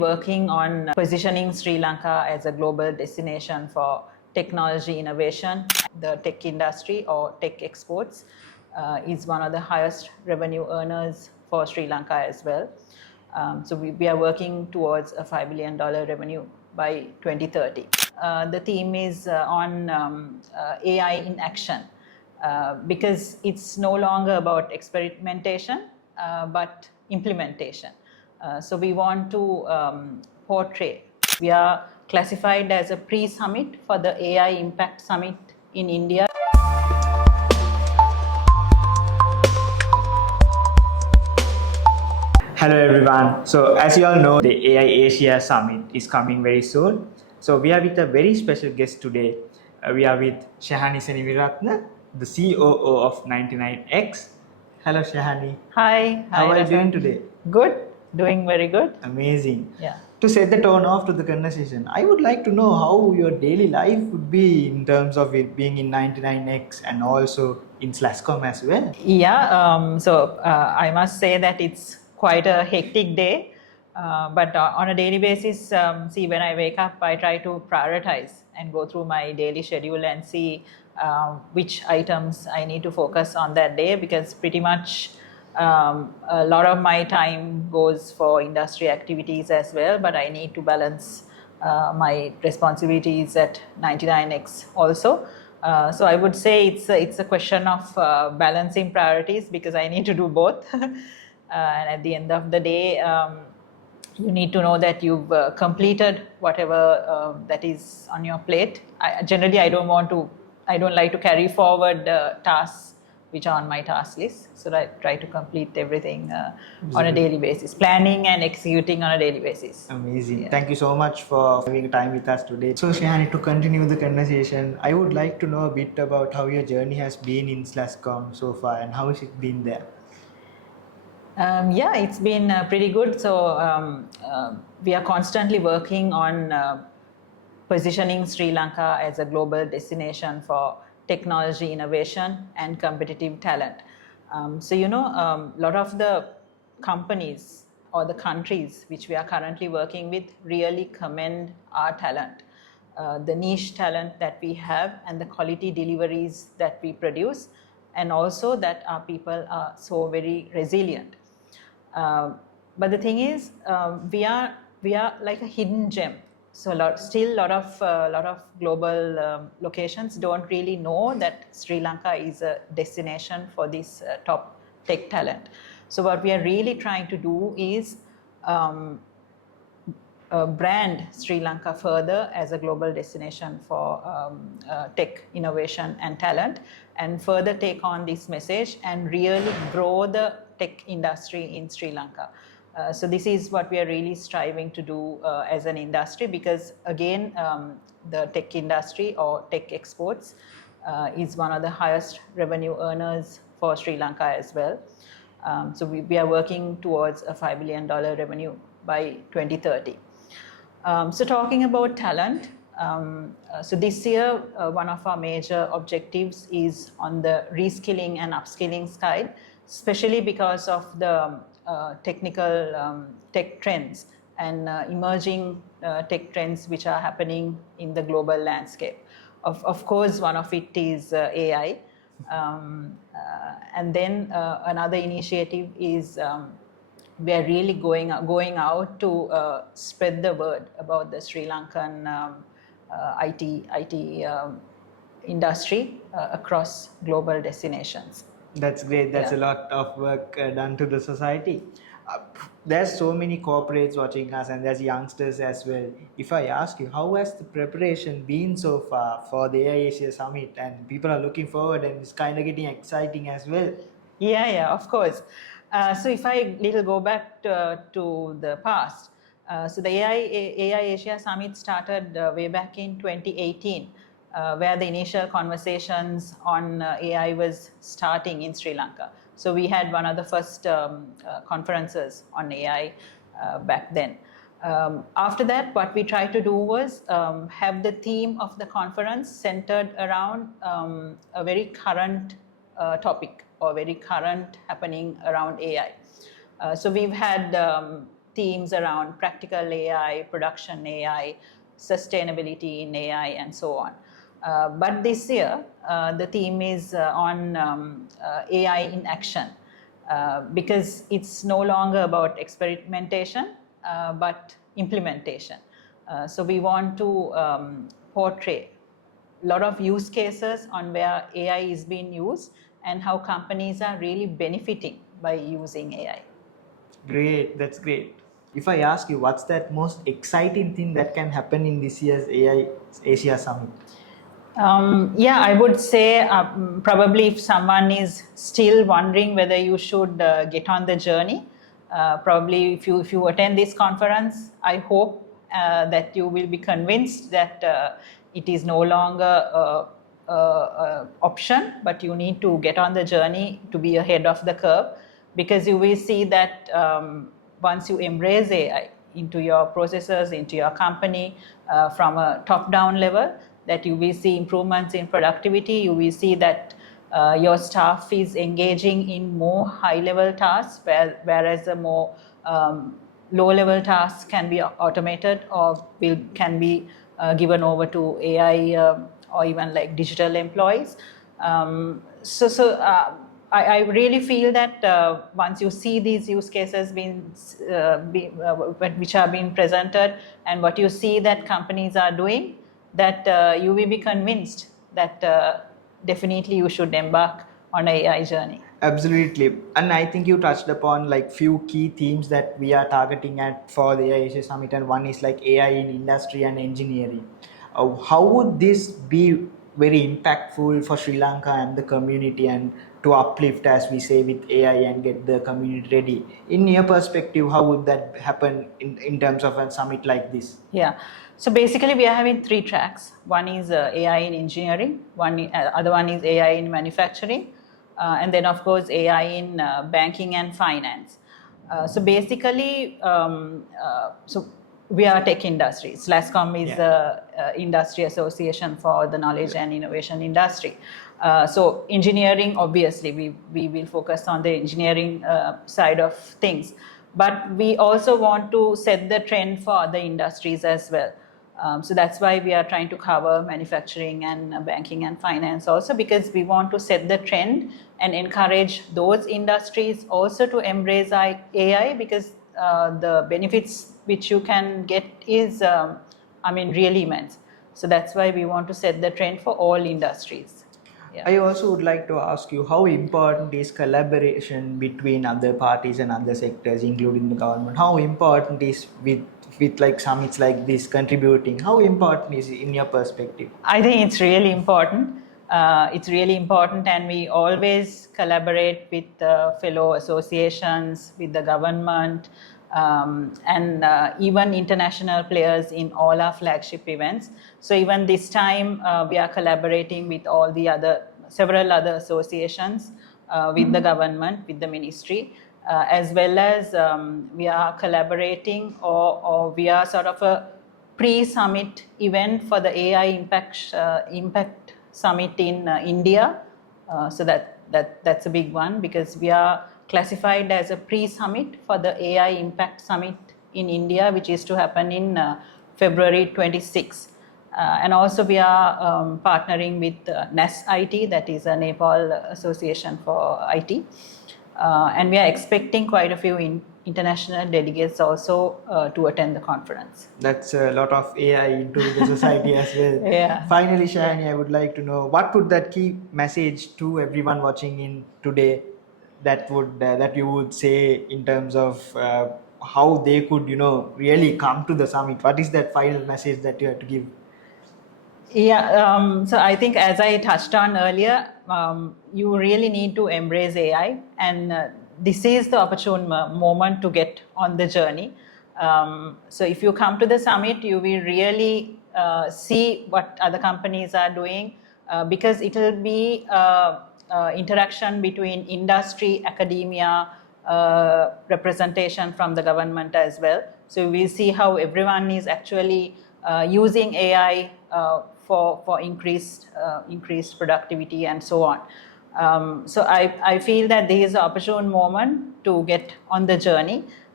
Working on positioning Sri Lanka as a global destination for technology innovation. The tech industry or tech exports is one of the highest revenue earners for Sri Lanka as well. So we are working towards a $5 billion revenue by 2030. The theme is on AI in action because it's no longer about experimentation but implementation. So we want to portray. We are classified as a pre-summit for the AI Impact Summit in India. Hello everyone. So as you all know, the AI Asia Summit is coming very soon. So we are with a very special guest today. We are with Shehani Seneviratne, the COO of 99X. Hello Shehani. Hi. How are you Ratan. doing today? Good. Doing very good. Amazing. Yeah. To set the tone off to the conversation, I would like to know how your daily life would be in terms of it being in 99X and also in SLASSCOM as well. Yeah, I must say that it's quite a hectic day, but on a daily basis, see, when I wake up, I try to prioritize and go through my daily schedule and see which items I need to focus on that day, because pretty much a lot of my time goes for industry activities as well, but I need to balance my responsibilities at 99X also. So I would say it's a question of balancing priorities, because I need to do both. And at the end of the day, you need to know that you've completed whatever that is on your plate. I don't like to carry forward tasks which are on my task list. So I try to complete everything on a daily basis, planning and executing on a daily basis. Amazing. Yeah. Thank you so much for having time with us today. So Shehani, to continue the conversation, I would like to know a bit about how your journey has been in SLASSCOM so far and how has it been there? Yeah, it's been pretty good. So we are constantly working on positioning Sri Lanka as a global destination for technology innovation and competitive talent. So a lot of the companies or the countries which we are currently working with really commend our talent, the niche talent that we have and the quality deliveries that we produce, and also that our people are so very resilient. But the thing is, we are like a hidden gem. So still a lot of global locations don't really know that Sri Lanka is a destination for this top tech talent. So what we are really trying to do is brand Sri Lanka further as a global destination for tech innovation and talent, and further take on this message and really grow the tech industry in Sri Lanka. So this is what we are really striving to do as an industry, because again, the tech industry or tech exports is one of the highest revenue earners for Sri Lanka as well. So we are working towards a $5 billion revenue by 2030. So talking about talent, so this year, one of our major objectives is on the reskilling and upskilling side, especially because of the technical tech trends and emerging tech trends which are happening in the global landscape. Of course, one of it is AI. And then another initiative is we are really going out to spread the word about the Sri Lankan IT industry across global destinations. That's great. That's a lot of work done to the society. There's so many corporates watching us, and there's youngsters as well. If I ask you, how has the preparation been so far for the AI Asia Summit? And people are looking forward, and it's kind of getting exciting as well. Yeah, of course. So if I go back to the past, so the AI Asia Summit started way back in 2018, where the initial conversations on AI was starting in Sri Lanka. So we had one of the first conferences on AI back then. After that, what we tried to do was have the theme of the conference centered around a very current topic or very current happening around AI. So we've had themes around practical AI, production AI, sustainability in AI, and so on. But this year, the theme is on AI in action, because it's no longer about experimentation, but implementation. So we want to portray a lot of use cases on where AI is being used and how companies are really benefiting by using AI. Great, that's great. If I ask you, what's that most exciting thing that can happen in this year's AI Asia Summit? Yeah, I would say probably if someone is still wondering whether you should get on the journey, probably if you attend this conference, I hope that you will be convinced that it is no longer an option, but you need to get on the journey to be ahead of the curve, because you will see that once you embrace AI into your processes, into your company, from a top-down level, that you will see improvements in productivity. You will see that your staff is engaging in more high-level tasks, whereas the more low-level tasks can be automated or can be given over to AI or even like digital employees. I really feel that once you see these use cases which are being presented, and what you see that companies are doing, that you will be convinced that definitely you should embark on an AI journey. Absolutely, and I think you touched upon like few key themes that we are targeting at for the AI Asia Summit, and one is like AI in industry and engineering. How would this be very impactful for Sri Lanka and the community, and to uplift, as we say, with AI and get the community ready? In your perspective, how would that happen in terms of a summit like this? Yeah. So basically, we are having 3 tracks. One is AI in engineering, other one is AI in manufacturing, and then of course AI in banking and finance. So basically, so we are tech industry. SLASSCOM is the industry association for the knowledge and innovation industry. So engineering, obviously, we will focus on the engineering side of things. But we also want to set the trend for other industries as well. So that's why we are trying to cover manufacturing and banking and finance also, because we want to set the trend and encourage those industries also to embrace AI, because the benefits which you can get is, really immense. So that's why we want to set the trend for all industries. Yeah. I also would like to ask you, how important is collaboration between other parties and other sectors, including the government? How important is with like summits like this contributing? How important is it in your perspective? I think it's really important. It's really important, and we always collaborate with fellow associations, with the government, and even international players in all our flagship events. So even this time, we are collaborating with several other associations, with the government, with the ministry, as well as we are collaborating, or we are sort of a pre-summit event for the AI Impact Summit in India. So that's a big one, because we are classified as a pre-summit for the AI Impact Summit in India, which is to happen in February 26. And also we are partnering with NAS IT, that is a Nepal Association for IT. And we are expecting quite a few international delegates also to attend the conference. That's a lot of AI into the society as well. Yeah. Finally, Shehani, I would like to know, what would that key message to everyone watching in today that you would say in terms of how they could really come to the summit? What is that final message that you have to give? Yeah, so I think, as I touched on earlier, you really need to embrace AI, and this is the opportune moment to get on the journey. So if you come to the summit, you will really see what other companies are doing, because it will be interaction between industry, academia, representation from the government as well. So we see how everyone is actually using AI for increased productivity and so on. So I feel that this is an opportune moment to get on the journey.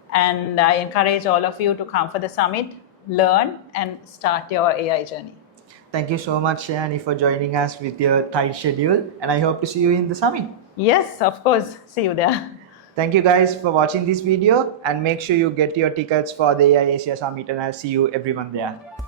And I encourage all of you to come for the summit, learn, and start your AI journey. Thank you so much, Shehani, for joining us with your tight schedule, and I hope to see you in the summit. Yes, of course. See you there. Thank you guys for watching this video, and make sure you get your tickets for the AI Asia Summit, and I'll see you everyone there.